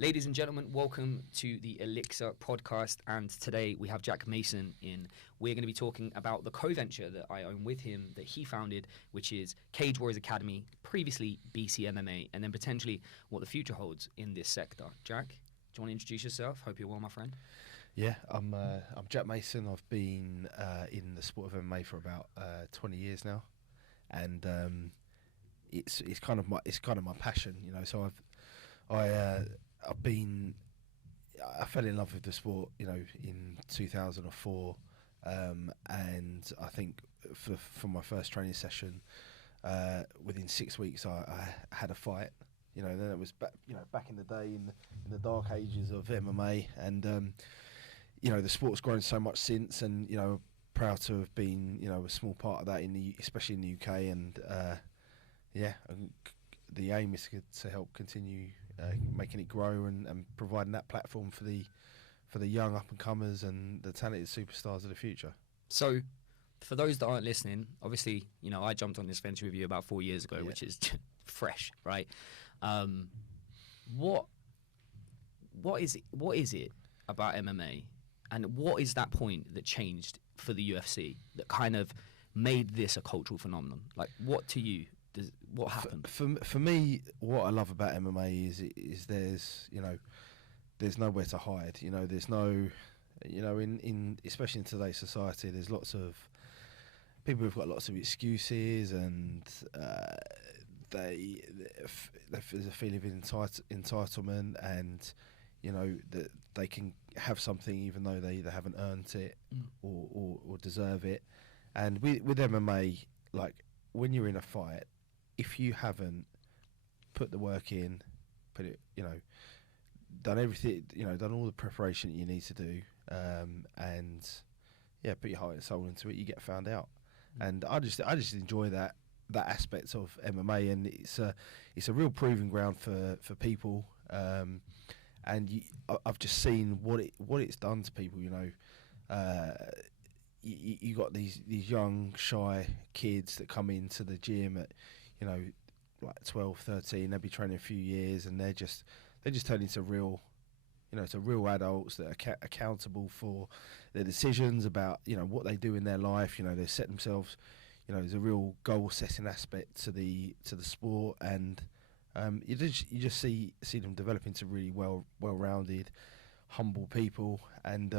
Ladies and gentlemen, welcome to the Elixir podcast, and today we have Jack Mason in. We're going to be talking about the co-venture that I own with him, that he founded, which is Cage Warriors Academy, previously BCMMA, and then potentially what the future holds in this sector. Jack, do you want to introduce yourself? Hope you're well, my friend. Yeah, I'm Jack Mason. I've been in the sport of MMA for about 20 years now, and it's kind of my passion, you know. So I fell in love with the sport, you know, in 2004, and I think for my first training session, within 6 weeks I had a fight. You know, then it was back in the day in the dark ages of MMA, and you know, the sport's grown so much since, and you know, proud to have been, you know, a small part of that especially in the UK, and the aim is to help continue making it grow and providing that platform for the young up and comers and the talented superstars of the future. So, for those that aren't listening, obviously, you know, I jumped on this venture with you about 4 years ago, which is fresh, right? What is it about MMA, and what is that point that changed for the UFC that kind of made this a cultural phenomenon? Like, what to you? What happened? For me, what I love about MMA is there's nowhere to hide. You know, there's no, you know, in especially in today's society, there's lots of people who've got lots of excuses, and there's a feeling of entitlement, and you know that they can have something even though they haven't earned it or deserve it. And with MMA, like when you're in a fight, if you haven't put the work in, done everything, you know, done all the preparation that you need to do, and put your heart and soul into it, you get found out. And I just enjoy that aspect of MMA, and it's a real proving ground for people. And I've just seen what it's done to people. You know, you got these young shy kids that come into the gym at, you know, like 12, 13, they'll be training a few years, and they just turn into real, you know, to real adults that are accountable for their decisions about, you know, what they do in their life. You know, they set themselves, you know, there's a real goal setting aspect to the sport, and you just see them develop into really well-rounded, humble people, and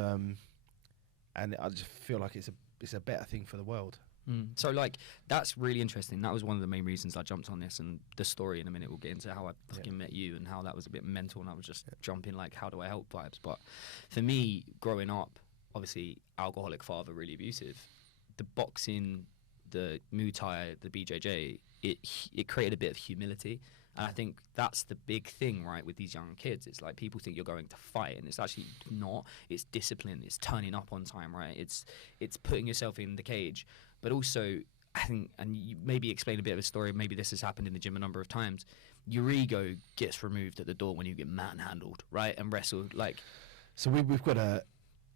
I just feel like it's a better thing for the world. So, like, that's really interesting. That was one of the main reasons I jumped on this, and the story in a minute we'll get into how I fucking met you and how that was a bit mental, and I was just jumping like, how do I help vibes. But for me, growing up, obviously alcoholic father, really abusive, the boxing, the Muay Thai, the BJJ, it created a bit of humility. And I think that's the big thing, right, with these young kids. It's like people think you're going to fight, and it's actually not. It's discipline. It's turning up on time, right? It's putting yourself in the cage. But also, I think, and you maybe explain a bit of a story, maybe this has happened in the gym a number of times, your ego gets removed at the door when you get manhandled, right, and wrestled. Like, so we've got a,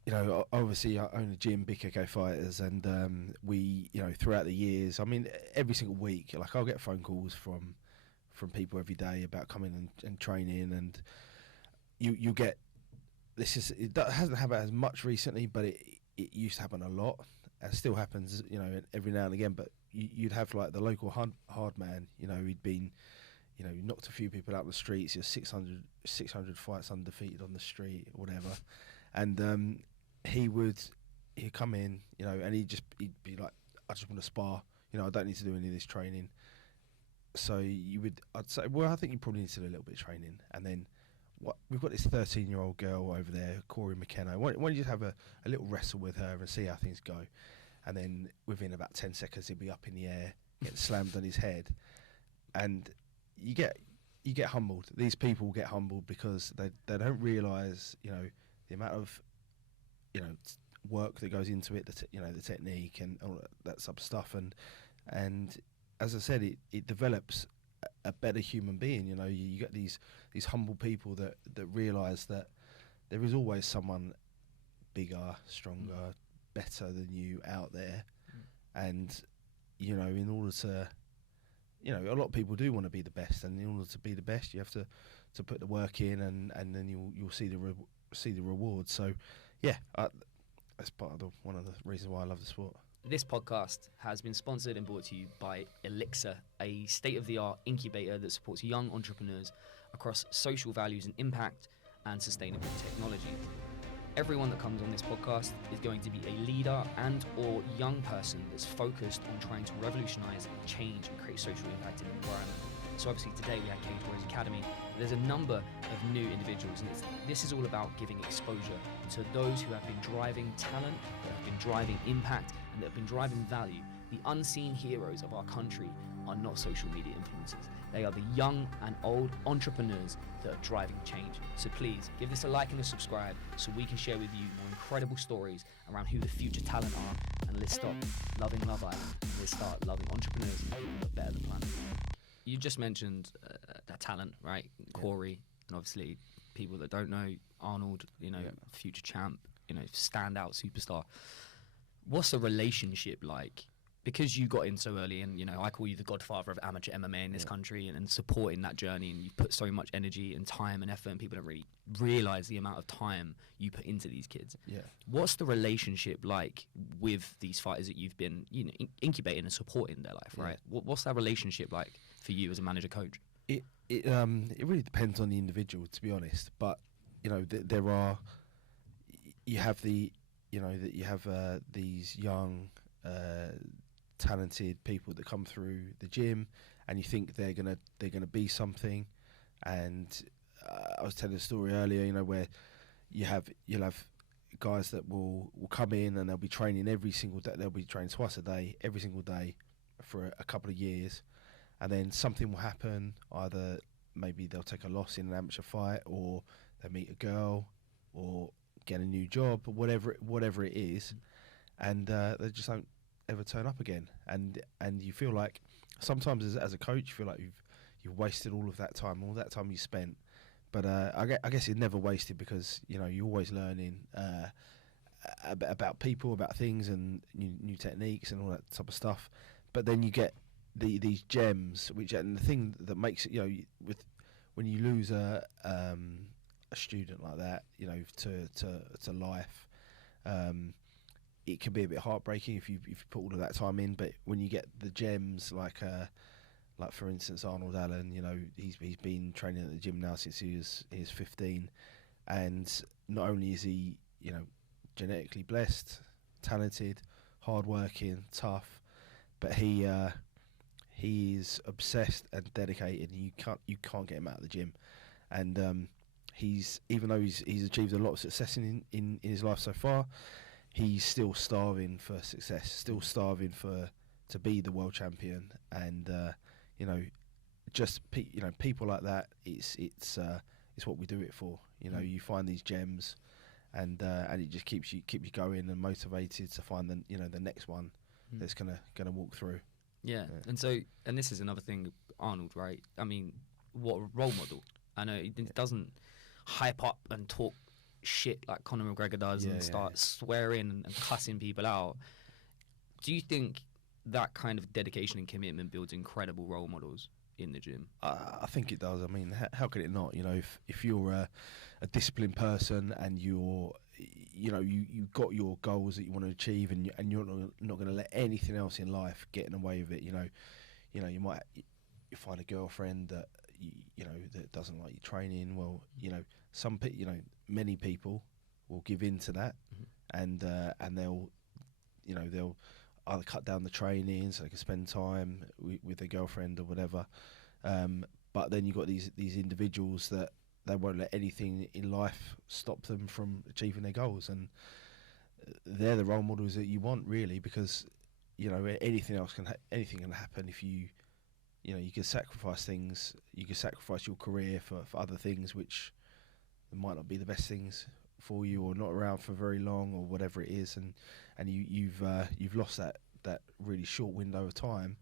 you know, obviously I own a gym, BKK Fighters, and we, you know, throughout the years, I mean, every single week, like, I'll get phone calls from people every day about coming and training, and you get it hasn't happened as much recently, but it used to happen a lot. It still happens, you know, every now and again. But you'd have like the local hard man, you know, he'd been, you know, knocked a few people out on the streets. You're 600 fights undefeated on the street or whatever, and he'd come in, you know, and he'd be like, I just want to spar, you know, I don't need to do any of this training. So I'd say, well, I think you probably need to do a little bit of training. And then we've got this 13-year-old girl over there, Corey McKenna. Why don't you just have a little wrestle with her and see how things go? And then within about 10 seconds, he'll be up in the air, get slammed on his head. And you get humbled. These people get humbled because they don't realise, you know, the amount of, you know, work that goes into it, the technique and all that sort of stuff. And as I said, it develops a better human being. You know, you get these humble people that realise that there is always someone bigger, stronger, better than you out there. And, you know, in order to, you know, a lot of people do want to be the best, and in order to be the best, you have to put the work in, and then you'll see the rewards. So yeah, that's one of the reasons why I love the sport. This podcast has been sponsored and brought to you by Elixir, a state-of-the-art incubator that supports young entrepreneurs across social values and impact and sustainable technology. Everyone that comes on this podcast is going to be a leader and or young person that's focused on trying to revolutionize, change, and create social impact in the environment. So obviously today we had Cage Warriors Academy. There's a number of new individuals, and this is all about giving exposure to those who have been driving talent, that have been driving impact, and that have been driving value. The unseen heroes of our country are not social media influencers. They are the young and old entrepreneurs that are driving change. So please give this a like and a subscribe so we can share with you more incredible stories around who the future talent are. And let's stop loving Love Island. Let's start loving entrepreneurs and people that better the planet. You just mentioned that talent, right? Corey, and obviously people that don't know Arnold, future champ, standout superstar. What's the relationship like? Because you got in so early, and I call you the godfather of amateur MMA in this country, and supporting that journey, and you've put so much energy and time and effort, and people don't really realise the amount of time you put into these kids. Yeah. What's the relationship like with these fighters that you've been, incubating and supporting their life, right? What's that relationship like for you as a manager coach? It really depends on the individual, to be honest. But there are, you have these young, talented people that come through the gym, and you think they're gonna be something. And I was telling a story earlier, where you'll have guys that will come in and they'll be training every single day. They'll be training twice a day, every single day, for a couple of years, and then something will happen. Either maybe they'll take a loss in an amateur fight, or they meet a girl, or get a new job, or whatever it is, and they just don't ever turn up again. And you feel like sometimes as a coach, you feel like you've wasted all that time you spent. But I guess it's never wasted, because you're always learning about people, about things, and new techniques and all that type of stuff. But then you get these gems, and the thing that makes it, when you lose a student like that, to life, it can be a bit heartbreaking if you put all of that time in. But when you get the gems, like for instance Arnold Allen, he's been training at the gym now since he was 15, and not only is he genetically blessed, talented, hardworking, tough, but he is obsessed and dedicated, and you can't get him out of the gym. And even though he's achieved a lot of success in his life so far, he's still starving for success, still starving to be the world champion. And people like that, it's what we do it for. You find these gems, and it just keeps you going and motivated to find the next one that's gonna walk through. Yeah. And this is another thing, Arnold, right? I mean, what a role model. I know it doesn't hype up and talk shit like Conor McGregor does, and start swearing and cussing people out. Do you think that kind of dedication and commitment builds incredible role models in the gym? I think it does. I mean, how could it not? If you're a disciplined person, and you've got your goals that you want to achieve, and you're not going to let anything else in life get in the way of it. You might find a girlfriend that that doesn't like your training. Well, many people will give in to that, and they'll either cut down the training so they can spend time with their girlfriend or whatever. But then you've got these individuals that they won't let anything in life stop them from achieving their goals, and they're the role models that you want, really, because anything can happen if you can sacrifice things. You can sacrifice your career for other things which might not be the best things for you, or not around for very long, or whatever it is, and you've lost that really short window of time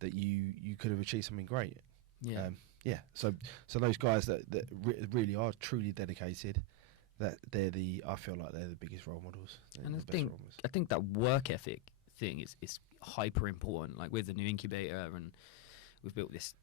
that you could have achieved something great. So those guys that really are truly dedicated, I feel like they're the biggest role models. And I think that work ethic thing is hyper important. Like with the new incubator, and we've built this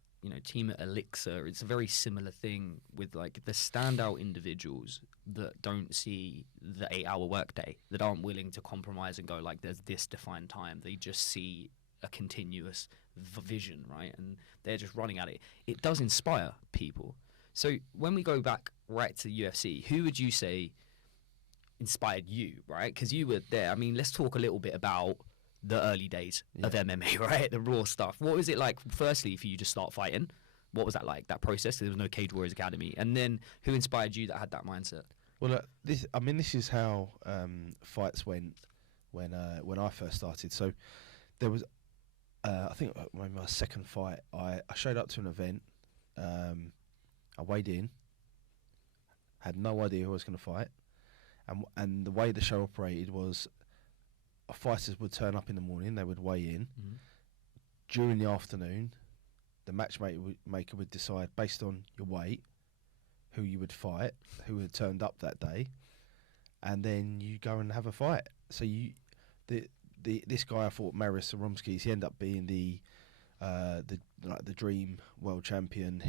team at Elixir, it's a very similar thing with like the standout individuals that don't see the 8-hour workday, that aren't willing to compromise and go like there's this defined time. They just see a continuous vision, right? And they're just running at it. It does inspire people. So when we go back right to UFC, who would you say inspired you, right? Because you were there. I mean, let's talk a little bit about the early days of MMA, right? The raw stuff. What was it like, firstly, for you to start fighting? What was that like, that process? There was no Cage Warriors Academy. And then who inspired you that had that mindset? Well, this is how fights went when I first started. So there was, I think my second fight, I showed up to an event. I weighed in, had no idea who I was going to fight. And the way the show operated was fighters would turn up in the morning, they would weigh in. Mm-hmm. During the afternoon, the matchmaker would decide based on your weight who you would fight, who had turned up that day, and then you go and have a fight. So this guy I fought, Marius Saromskis, he ended up being the dream world champion.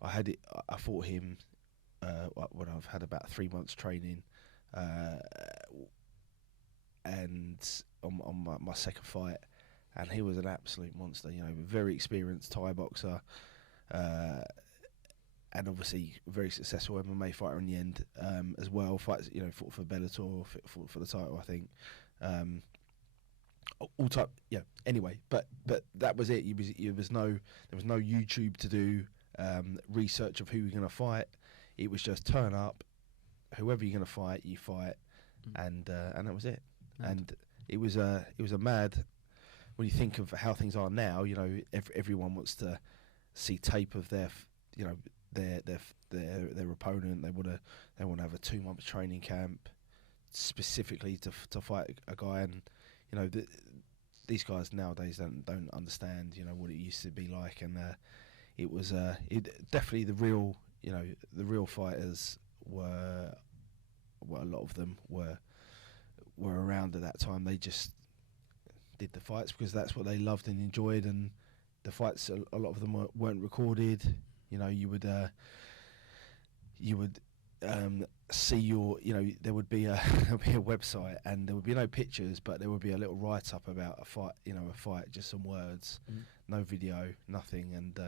I fought him when I've had about 3 months training, and on my second fight, and he was an absolute monster. Very experienced Thai boxer, and obviously very successful MMA fighter in the end as well. Fought for Bellator, fought for the title, I think. All type, yeah. Anyway, but that was it. There was no YouTube to do research of who you're going to fight. It was just turn up, whoever you're going to fight, you fight, and that was it. Mad. And it was a mad. When you think of how things are now, everyone wants to see tape of their opponent. They want to have a 2-month training camp specifically to fight a guy, and these guys nowadays don't understand what it used to be like, and it was definitely the real fighters were, well, a lot of them were around at that time. They just did the fights because that's what they loved and enjoyed, and the fights, a lot of them weren't recorded. You would see there would be a website, and there would be no pictures, but there would be a little write-up about a fight, just some words, no video, nothing, and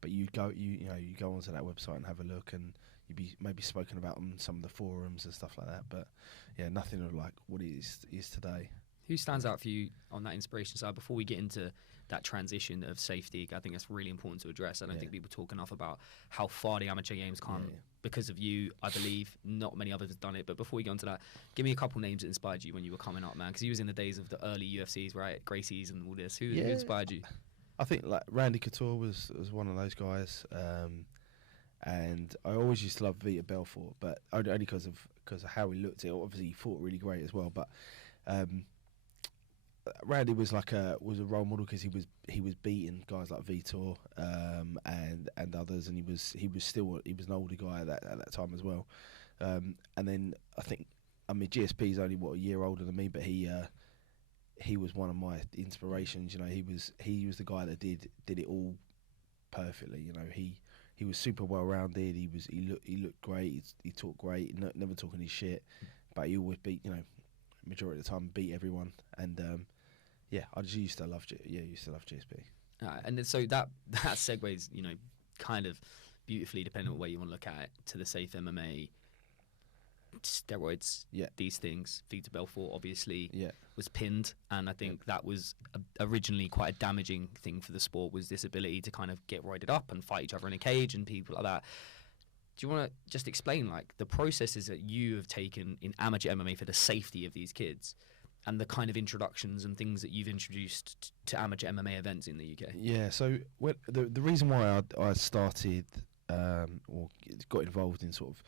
but you go onto that website and have a look, and you'd be maybe spoken about on some of the forums and stuff like that, but yeah, nothing of like what it is today. Who stands out for you on that inspiration side? Before we get into that transition of safety, I think that's really important to address. I don't think people talk enough about how far the amateur game's come because of you, I believe. Not many others have done it. But before we get onto that, give me a couple names that inspired you when you were coming up, man. Because you was in the days of the early UFCs, right? Gracie's and all this. Who inspired you? I think like Randy Couture was one of those guys. And I always used to love Vita Belfort, but only because of how he looked. Obviously, he fought really great as well. But Randy was a role model because he was beating guys like Vitor and others, and he was an older guy at that time as well. And then GSP is only a year older than me, but he was one of my inspirations. He was the guy that did it all perfectly. He was super well rounded. He looked great. He talked great. Never talking his shit, but he always beat. Majority of the time beat everyone, and I just used to love GSP. And then so that segues, kind of beautifully, depending on the way you want to look at it, to the safe MMA, steroids, these things. Vita Belfort obviously was pinned, and I think that was originally quite a damaging thing for the sport, was this ability to kind of get roided up and fight each other in a cage and people like that. Do you want to just explain like the processes that you have taken in amateur MMA for the safety of these kids, and the kind of introductions and things that you've introduced to amateur MMA events in the UK? Yeah, so the reason why I started or got involved in sort of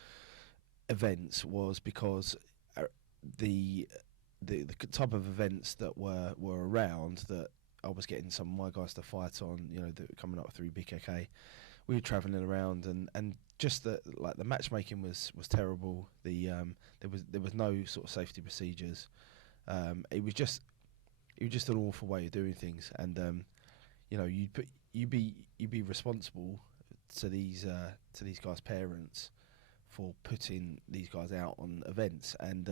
events was because the type of events that were around that I was getting some of my guys to fight on, coming up through BKK. We were travelling around, and just the matchmaking was terrible. There was no sort of safety procedures. It was just an awful way of doing things, and you be responsible to these guys' parents for putting these guys out on events, and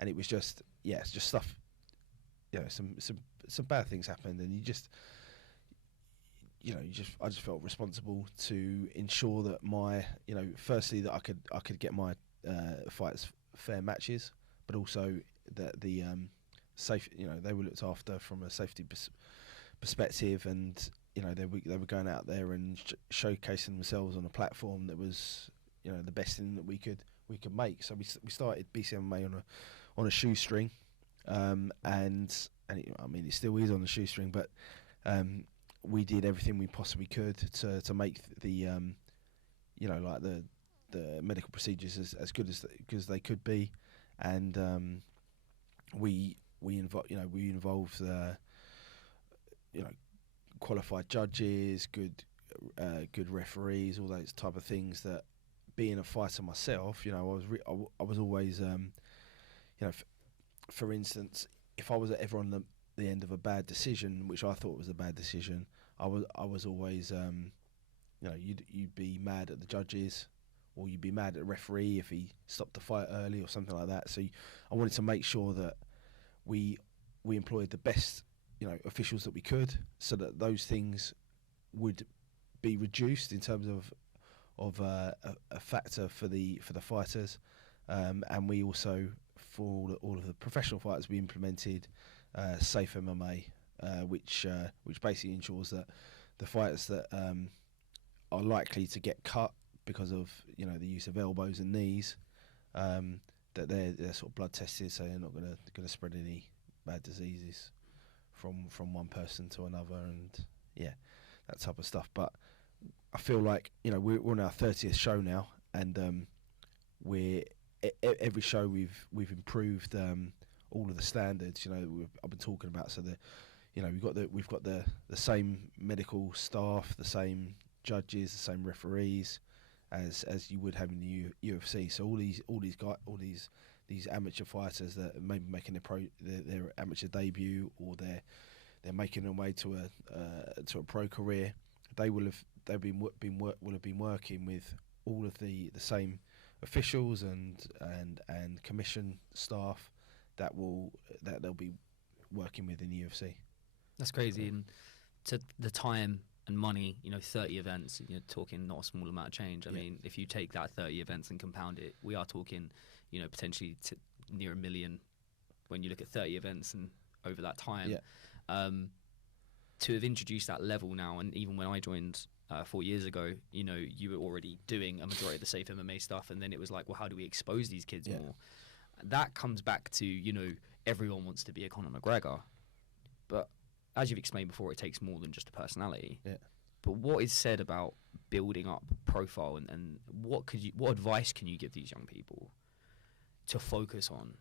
it was just it's just stuff. Some bad things happened, and I just felt responsible to ensure that firstly that I could get my fighters fair matches, but also that the safe, they were looked after from a safety perspective, and they were going out there and showcasing themselves on a platform that was the best thing that we could make. So we started BCMMA on a shoestring, and it still is on the shoestring, but we did everything we possibly could to make the the medical procedures as good as they could be, and we involved qualified judges, good referees, all those type of things. That being a fighter myself, I was always for instance, if I was ever on the end of a bad decision, which I thought was a bad decision, I was always you'd be mad at the judges, or you'd be mad at the referee if he stopped the fight early or something like that. So I wanted to make sure that we employed the best officials that we could, so that those things would be reduced in terms of a factor for the fighters, and we also, for all of the professional fighters, we implemented safe MMA, which basically ensures that the fighters that are likely to get cut because of the use of elbows and knees, that they're sort of blood tested, so they're not going to spread any bad diseases from one person to another, and that type of stuff. But I feel like we're on our 30th show now, and every show we've improved all of the standards I've been talking about. So we've got the same medical staff, the same judges, the same referees as you would have in the UFC. So all these amateur fighters that may be making their amateur debut, or they're making their way to a pro career, they will have been working with all of the same officials and commission staff that they'll be working with in the UFC. That's crazy. And to the time and money, 30 events, you're talking not a small amount of change. I mean, if you take that 30 events and compound it, we are talking, potentially near $1 million when you look at 30 events and over that time. Yeah. To have introduced that level now, and even when I joined 4 years ago, you were already doing a majority of the safe MMA stuff, and then it was like, well, how do we expose these kids more? That comes back to, everyone wants to be a Conor McGregor, but as you've explained before, it takes more than just a personality. Yeah. But what is said about building up profile, and what advice can you give these young people to focus on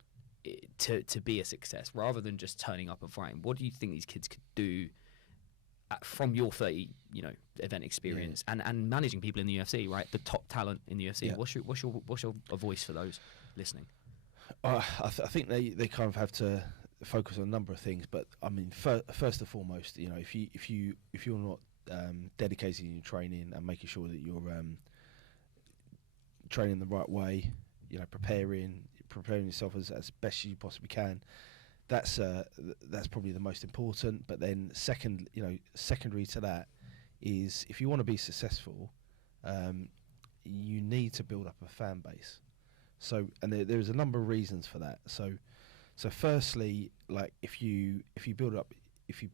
to be a success, rather than just turning up and fighting? What do you think these kids could do from your 30 event experience, and managing people in the UFC, right? The top talent in the UFC. Yeah. What's your voice for those listening? I think they kind of have to focus on a number of things, but I mean, first and foremost, if you're not dedicating your training and making sure that you're training the right way, preparing yourself as best as you possibly can, that's probably the most important. But then secondary to that is, if you want to be successful, you need to build up a fan base. So, and there's a number of reasons for that. So firstly, like if you build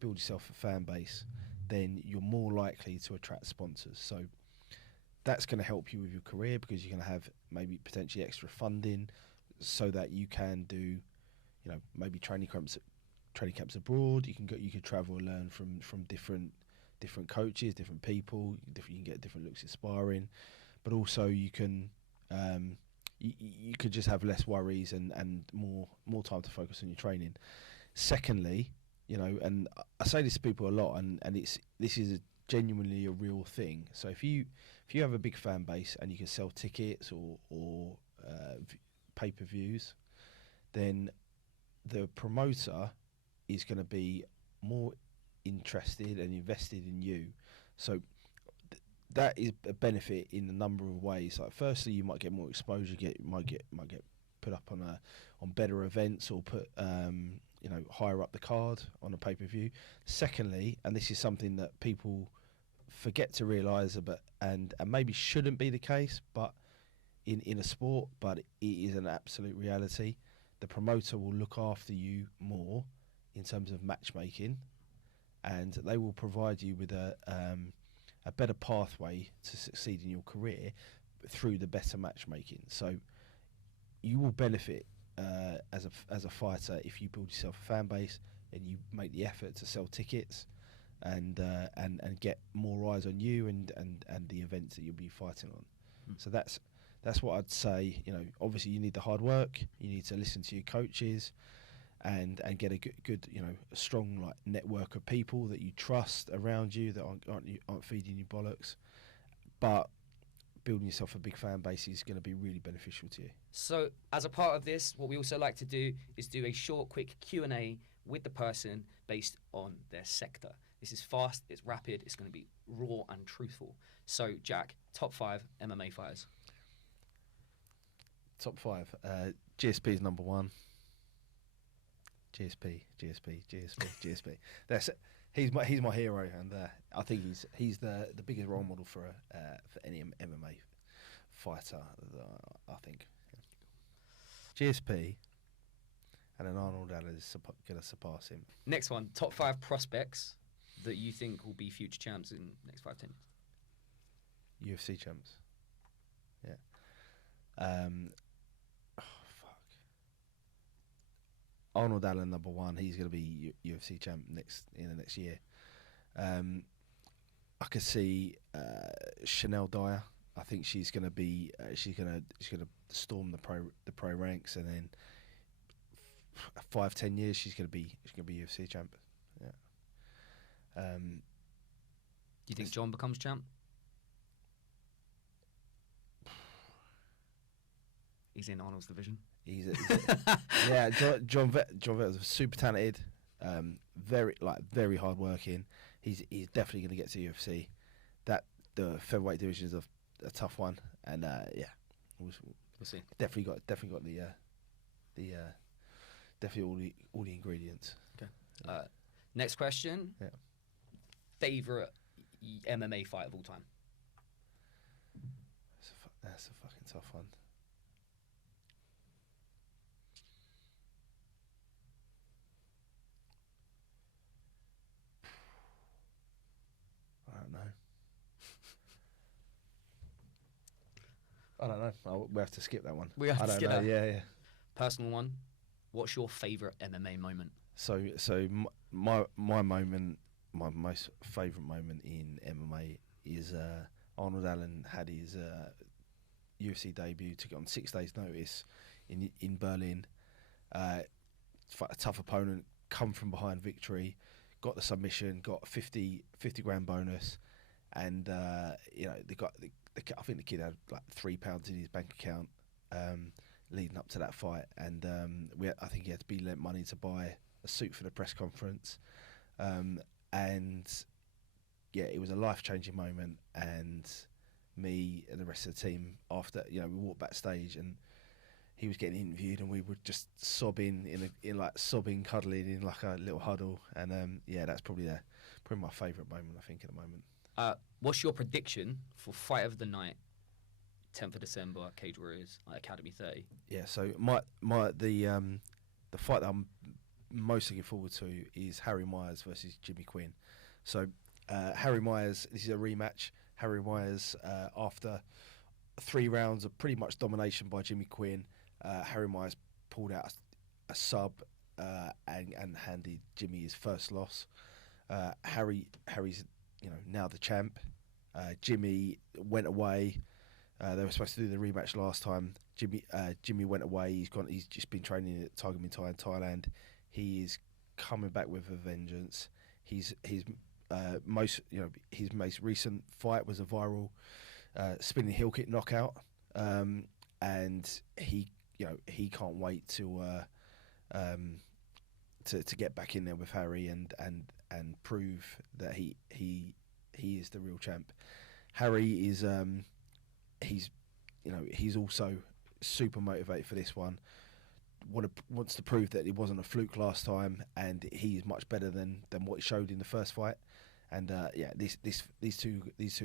yourself a fan base, then you're more likely to attract sponsors. So that's going to help you with your career, because you're going to have maybe potentially extra funding, so that you can do, maybe training camps abroad. You can travel and learn from different coaches, different people. You can get different looks at sparring, but also you can you could just have less worries and more time to focus on your training. Secondly, and I say this to people a lot, and this is genuinely a real thing. So if you have a big fan base and you can sell tickets or pay-per-views, then the promoter is going to be more interested and invested in you. So that is a benefit in a number of ways. Like, firstly, you might get more exposure. Might get put up on better events, or put higher up the card on a pay-per-view. Secondly, and this is something that people forget to realise, and maybe shouldn't be the case, but in a sport, but it is an absolute reality. The promoter will look after you more in terms of matchmaking, and they will provide you with a better pathway to succeed in your career through the better matchmaking. So you will benefit as a fighter if you build yourself a fan base and you make the effort to sell tickets and get more eyes on you and the events that you'll be fighting on. So that's what I'd say. Obviously you need the hard work. You need to listen to your coaches and get a good a strong network of people that you trust around you that aren't feeding you bollocks. But building yourself a big fan base is going to be really beneficial to you. So as a part of this, what we also like to do is do a short, quick Q&A with the person based on their sector. This is fast, it's rapid, it's going to be raw and truthful. So Jack, top 5 MMA fighters. Top 5. GSP is number 1. GSP. That's it. He's my hero, and I think he's the biggest role model for any MMA fighter. I think GSP, and then Arnold Allen is going to surpass him. Next one, top 5 prospects that you think will be future champs in the next 5-10 years. UFC champs. Yeah. Arnold Allen, number 1. He's going to be UFC champ in the next year. I could see Chanel Dyer. I think she's going to be she's going to storm the pro ranks, and then 5-10 years she's going to be UFC champ. Yeah. Do you think John becomes champ? He's in Arnold's division. Yeah. John Vett was super talented, very hard working. He's definitely going to get to UFC. The featherweight division is a tough one, and we'll see. Definitely got definitely all the ingredients. Okay. Next question. Yeah. Favorite MMA fight of all time. That's a fucking tough one. I don't know. We have to skip that one. We have to skip that. Yeah. Personal one. What's your favourite MMA moment? So my moment, my most favourite moment in MMA is Arnold Allen had his UFC debut, took it on 6 days' notice in Berlin. Fight a tough opponent, come from behind victory, got the submission, got a 50 grand bonus, and I think the kid had like £3 in his bank account leading up to that fight, and I think he had to be lent money to buy a suit for the press conference, and yeah, it was a life-changing moment. And me and the rest of the team, after we walked backstage and he was getting interviewed, and we were just sobbing cuddling in like a little huddle, and that's probably my favourite moment, I think, at the moment. What's your prediction for Fight of the Night, 10th of December, Cage Warriors Academy 30? Yeah, so the fight that I'm most looking forward to is Harry Myers versus Jimmy Quinn. So Harry Myers, this is a rematch. Harry Myers, after 3 rounds of pretty much domination by Jimmy Quinn, Harry Myers pulled out a sub and handed Jimmy his first loss. Harry's now the champ. Jimmy went away. They were supposed to do the rematch last time. Jimmy went away. He's just been training at Tiger Muay Thai in Thailand. He is coming back with a vengeance. His most recent fight was a viral spinning heel kick knockout, and he can't wait to get back in there with Harry and prove that he he is the real champ. Harry is he's also super motivated for this one. Wants to prove that it wasn't a fluke last time, and he's much better than what he showed in the first fight. And these two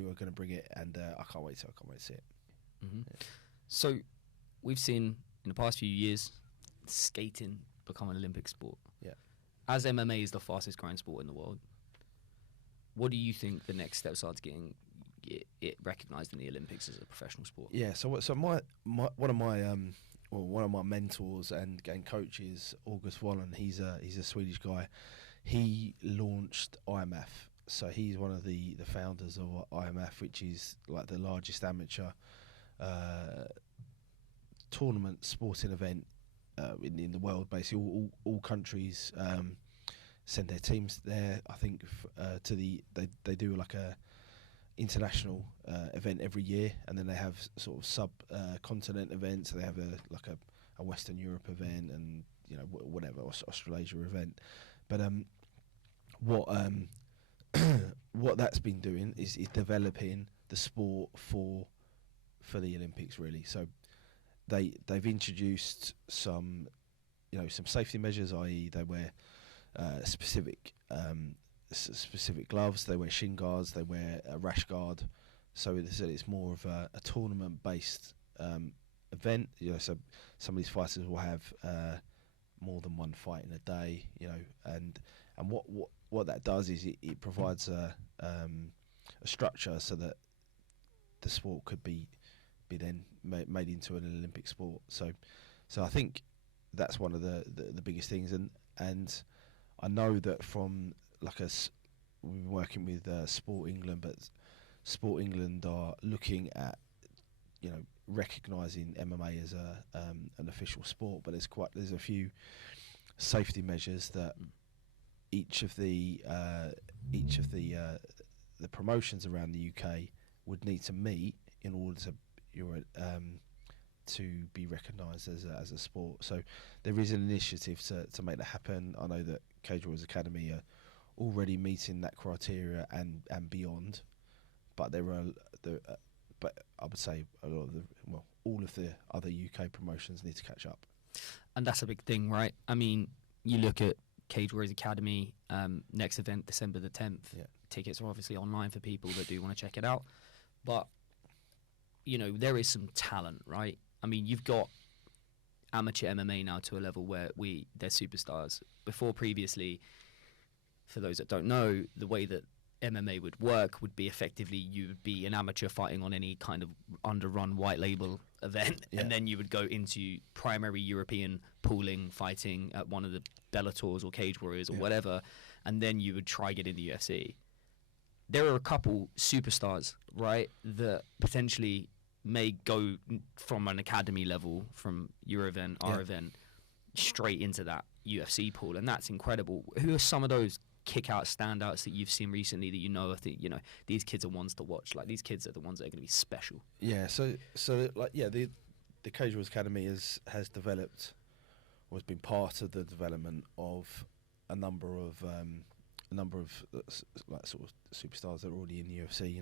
are going to bring it, and I can't wait to see it. Mm-hmm. Yeah. So we've seen in the past few years skating become an Olympic sport. Yeah. As MMA is the fastest growing sport in the world, what do you think the next steps are to getting it recognised in the Olympics as a professional sport? Yeah. So one of my mentors and coaches, August Wallen, he's a Swedish guy. He launched IMF. So he's one of the founders of IMF, which is like the largest amateur tournament sporting event in the world. Basically, all countries send their teams there. I think they do like a international event every year, and then they have sort of sub-continent events. They have a Western Europe event, and whatever Australasia event. But what that's been doing is developing the sport for the Olympics, really. So they've introduced some safety measures, i.e. they wear specific gloves, they wear shin guards, they wear a rash guard. So it's more of a tournament-based event. So some of these fighters will have more than one fight in a day. And what that does is it provides a structure so that the sport could be then made into an Olympic sport. So I think that's one of the biggest things, and I know that from we've been working with Sport England, but Sport England are looking at recognising MMA as an official sport, but there's a few safety measures that each of the promotions around the UK would need to meet in order to be recognised as a sport. So there is an initiative to make that happen. I know that Cage Warriors Academy are already meeting that criteria and beyond, but but I would say all of the other UK promotions need to catch up. And that's a big thing, right? I mean, you look at Cage Warriors Academy, next event December the 10th. Yeah. Tickets are obviously online for people that do want to check it out, but there is some talent, right? I mean, you've got amateur MMA now to a level where they're superstars. Previously, for those that don't know, the way that MMA would work would be effectively you would be an amateur fighting on any kind of underrun white label event, and then you would go into primary European pooling fighting at one of the Bellators or Cage Warriors or whatever, and then you would try get in the UFC. There are a couple superstars, right, that potentially may go from an academy level, from your event, our event, straight into that UFC pool, and that's incredible. Who are some of those kick-out standouts that you've seen recently that I think these kids are ones to watch? Like, these kids are the ones that are going to be special. Yeah, so the Cage Warriors Academy has developed, or has been part of the development of a number of sort of superstars that are already in the UFC.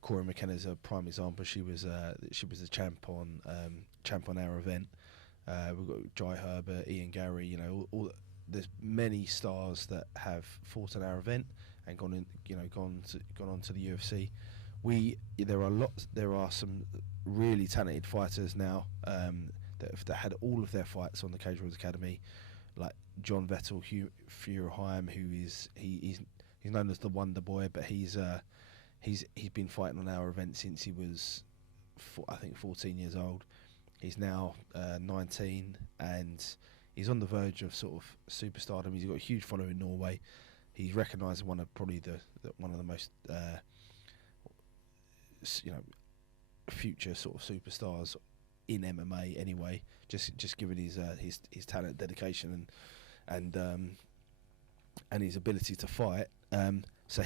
Cora McKenna's a prime example. She was a champ on our event. We've got Jai Herbert, Ian Gary. There's many stars that have fought at our event and gone on to the UFC. There are some really talented fighters now that had all of their fights on the Cage Warriors Academy, like John Vettel Furheim, he's known as the Wonder Boy, but he's been fighting on our event since he was I think 14 years old. He's now 19, and he's on the verge of sort of superstardom. He's got a huge following in Norway. He's recognised as one of the most future sort of superstars in MMA anyway. Just given his talent, dedication, and his ability to fight. So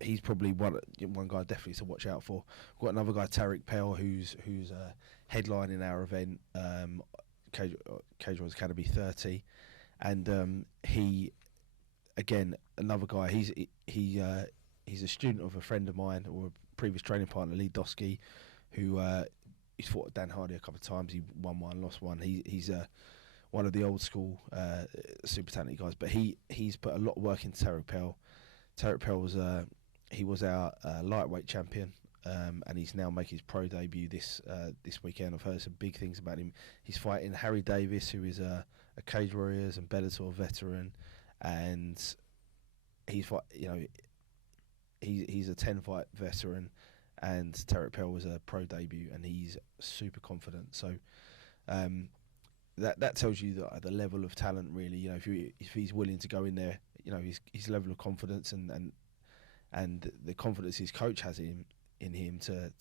he's probably one guy definitely to watch out for. We've got another guy, Tariq Pell, who's headlining our event, Cage Warriors Academy 30, and he again, another guy. He he's a student of a friend of mine, or a previous training partner, Lee Dosky, who he's fought Dan Hardy a couple of times. He won one, lost one. He's one of the old school super talented guys, but he's put a lot of work into Tarek Pell. Tarek Pell was he was our lightweight champion, and he's now making his pro debut this weekend. I've heard some big things about him. He's fighting Harry Davis, who is a Cage Warriors and Bellator veteran, and he's a 10-fight veteran, and Tarek Pell was a pro debut, and he's super confident. So that tells you the level of talent, really. You know, if he's willing to go in there, you know, his level of confidence and the confidence his coach has in him to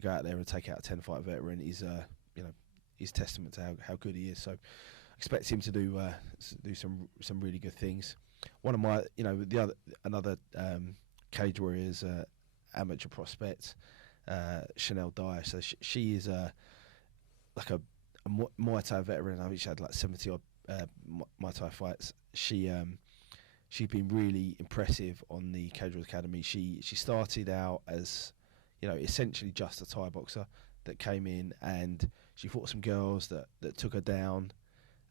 go out there and take out a 10-fight veteran is testament to how good he is. So I expect him to do some really good things. One of my, another Cage Warriors amateur prospect, Chanel Dyer. So she is like a Muay Thai veteran. I think she had like 70 odd Muay Thai fights. She's been really impressive on the Cage Warriors Academy. She started out as, essentially just a Thai boxer that came in, and she fought some girls that took her down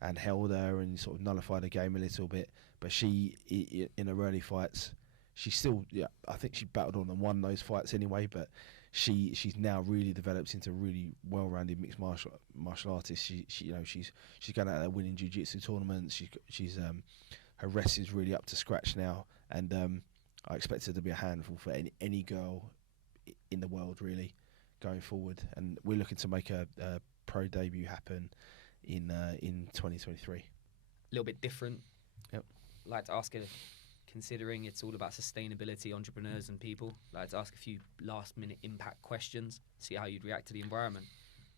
and held her and sort of nullified her game a little bit. But she, in her early fights, she still, I think she battled on and won those fights anyway. But she's now really developed into a really well-rounded mixed martial artist. She's going out there winning jiu-jitsu tournaments. She's her wrest is really up to scratch now, and I expect her to be a handful for any girl in the world, really, going forward. And we're looking to make a pro debut happen in 2023. A little bit different. Yep. Like to ask, considering it's all about sustainability, entrepreneurs and people, like to ask a few last-minute impact questions, see how you'd react to the environment.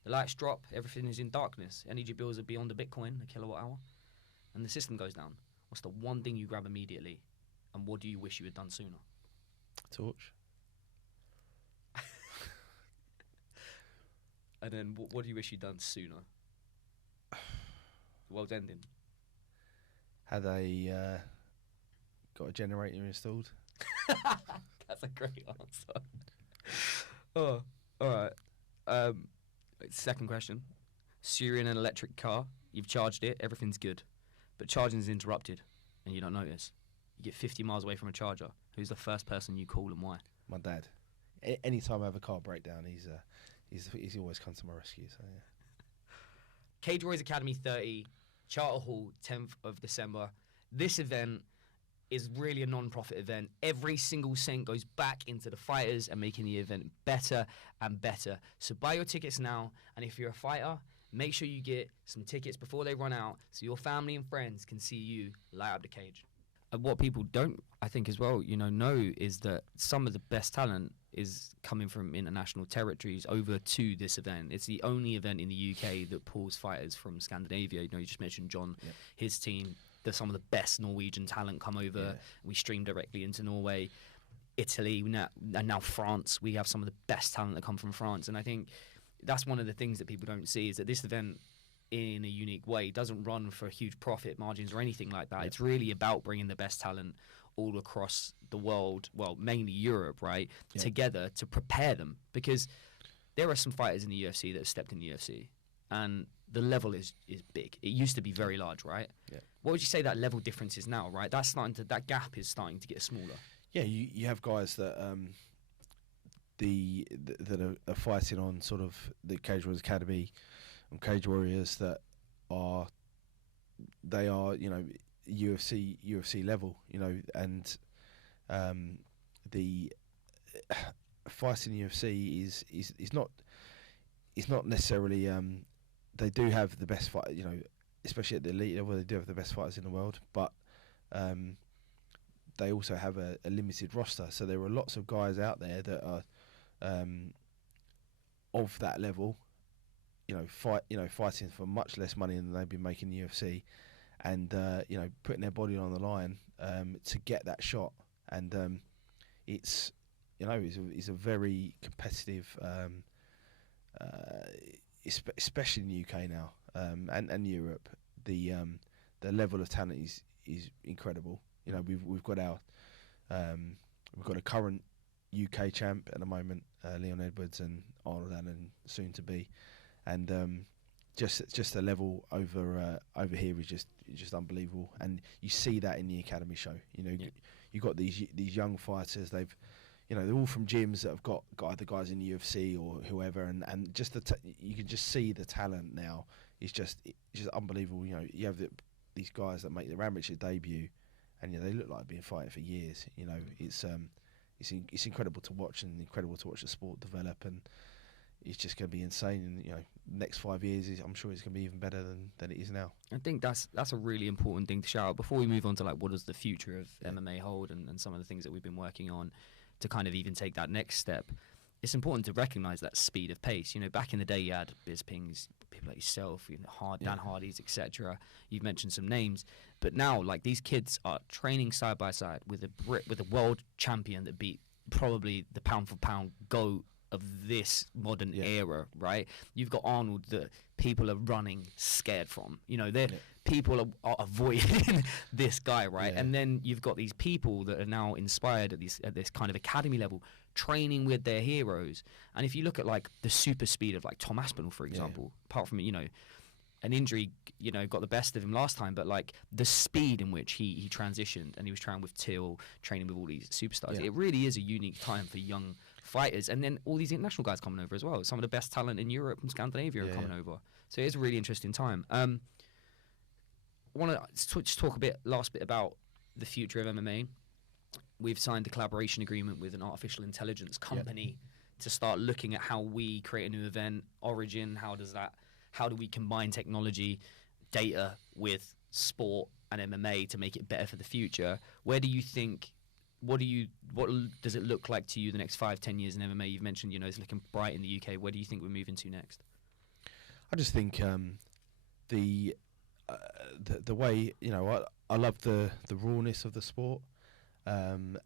The lights drop, everything is in darkness. Energy bills are beyond a Bitcoin, a kilowatt hour, and the system goes down. What's the one thing you grab immediately, and what do you wish you had done sooner? Torch. And then what do you wish you'd done sooner? The world's ending. Had got a generator installed. That's a great answer. Oh, all right. Second question. So you're in an electric car, you've charged it, everything's good, but charging is interrupted and you don't notice. You get 50 miles away from a charger. Who's the first person you call and why? My dad. Anytime I have a car breakdown, he's always come to my rescue. So yeah. Cage Warriors Academy 30, Charter Hall, 10th of December. This event is really a non-profit event. Every single cent goes back into the fighters and making the event better and better. So buy your tickets now, and if you're a fighter, make sure you get some tickets before they run out so your family and friends can see you light up the cage. And what people don't, I think, as well, know is that some of the best talent is coming from international territories over to this event. It's the only event in the UK that pulls fighters from Scandinavia. You just mentioned John, his team. There's some of the best Norwegian talent come over. Yeah. We stream directly into Norway, Italy, and now France. We have some of the best talent that come from France. And I think that's one of the things that people don't see, is that this event, in a unique way, doesn't run for huge profit margins or anything like that. Yeah. It's really about bringing the best talent all across the world, well, mainly Europe, right, together to prepare them. Because there are some fighters in the UFC that have stepped in the UFC, and the level is big. It used to be very large, right? Yeah. What would you say that level difference is now, right? That gap is starting to get smaller. Yeah, you have guys that that are fighting on sort of the Cage Warriors Academy and Cage Warriors that are UFC level, and the fighting UFC is not necessarily they do have the best fight, especially at the elite level. They do have the best fighters in the world, but they also have a limited roster. So there are lots of guys out there that are of that level, fighting for much less money than they've been making in the UFC, and putting their body on the line to get that shot. And it's a very competitive, especially in the UK now, and Europe. The level of talent is incredible. We've got our we've got a current UK champ at the moment, Leon Edwards, and Arnold Allen soon to be, and just the level over here is just unbelievable, and you see that in the academy show. You know, you got these young fighters. They've, you know, they're all from gyms that have got either guys in the UFC or whoever, and just you can just see the talent now. It's just unbelievable. You know, you have these guys that make their amateur debut, and you know, they look like they've been fighting for years. You know, it's incredible to watch, and incredible to watch the sport develop, and it's just going to be insane. And you know, next 5 years, I'm sure it's going to be even better than it is now. I think that's a really important thing to shout out before we move on to like what does the future of MMA hold, and some of the things that we've been working on to kind of even take that next step. It's important to recognise that speed of pace. You know, back in the day, you had Bispings, people like yourself, you know, Dan Hardy's, etc. You've mentioned some names, but now like these kids are training side by side with a world champion that beat probably the pound for pound GOAT of this modern era, right? You've got Arnold that people are running scared from. You know, people are avoiding this guy, right? And then you've got these people that are now inspired at this kind of academy level, training with their heroes. And if you look at like the super speed of like Tom Aspinall, for example, apart from, you know, an injury, you know, got the best of him last time, but like the speed in which he transitioned, and he was training with Till, training with all these superstars. It really is a unique time for young fighters, and then all these international guys coming over as well. Some of the best talent in Europe and Scandinavia are coming over. So it's a really interesting time. I want to just talk last bit about the future of MMA. We've signed a collaboration agreement with an artificial intelligence company to start looking at how we create a new event. Origin, how do we combine technology, data with sport and MMA to make it better for the future? Where do you think, what does it look like to you the next 5-10 years in MMA? You've mentioned, you know, it's looking bright in the UK. Where do you think we're moving to next? I just think the way, you know, I love the rawness of the sport, and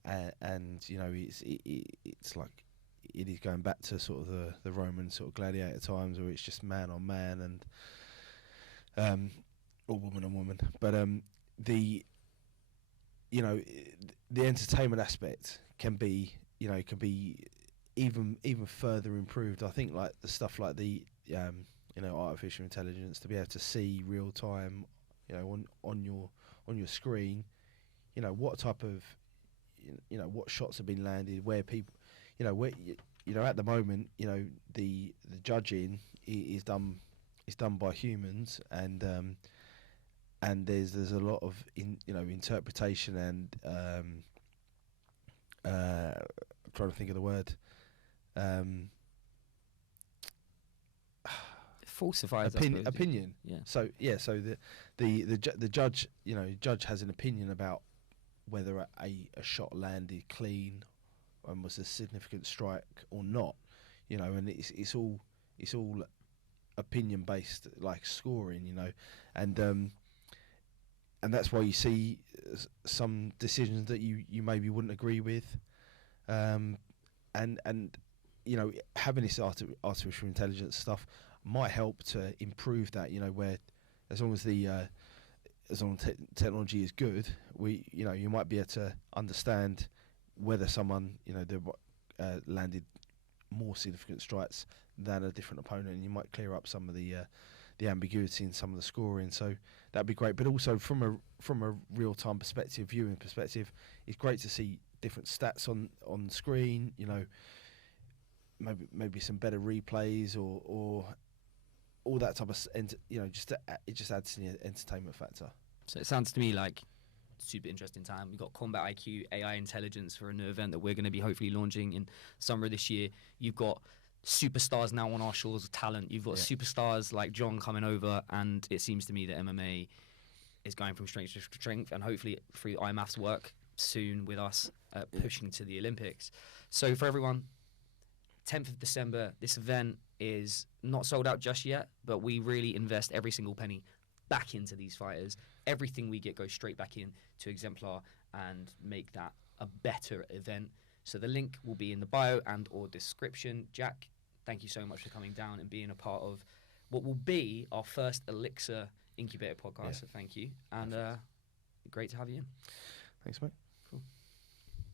you know, it's like it is going back to sort of the Roman sort of gladiator times, where it's just man on man and or woman on woman. But the entertainment aspect can be even further improved. I think like the stuff like the artificial intelligence, to be able to see real time, you know, on your screen, you know, what type of, you know, what shots have been landed, where people, you know, where you know, at the moment, you know, the judging is done by humans, and there's a lot of interpretation and I'm trying to think of the word, falsified opinion. So the judge, you know, has an opinion about whether a shot landed clean and was a significant strike or not, you know, and it's all opinion based, like scoring, you know, and that's why you see some decisions that you maybe wouldn't agree with, and you know, having this artificial intelligence stuff might help to improve that, you know, where as long as technology is good, you might be able to understand whether someone, you know, landed more significant strikes than a different opponent, and you might clear up some of the ambiguity in some of the scoring. So that'd be great. But also from a real time perspective, viewing perspective, it's great to see different stats on screen. You know, maybe some better replays or all that type of it just adds to the entertainment factor. So it sounds to me like super interesting time. We've got Combat IQ, AI intelligence for a new event that we're going to be hopefully launching in summer of this year. You've got superstars now on our shores of talent. You've got superstars like John coming over, and it seems to me that MMA is going from strength to strength, and hopefully through IMAF's work soon with us pushing to the Olympics. So for everyone, 10th of December, this event is not sold out just yet, but we really invest every single penny back into these fighters. Everything we get goes straight back in to Exemplar and make that a better event. So the link will be in the bio and or description. Jack, thank you so much for coming down and being a part of what will be our first Elixir Incubator podcast. So thank you. And great to have you in. Thanks, mate. Cool.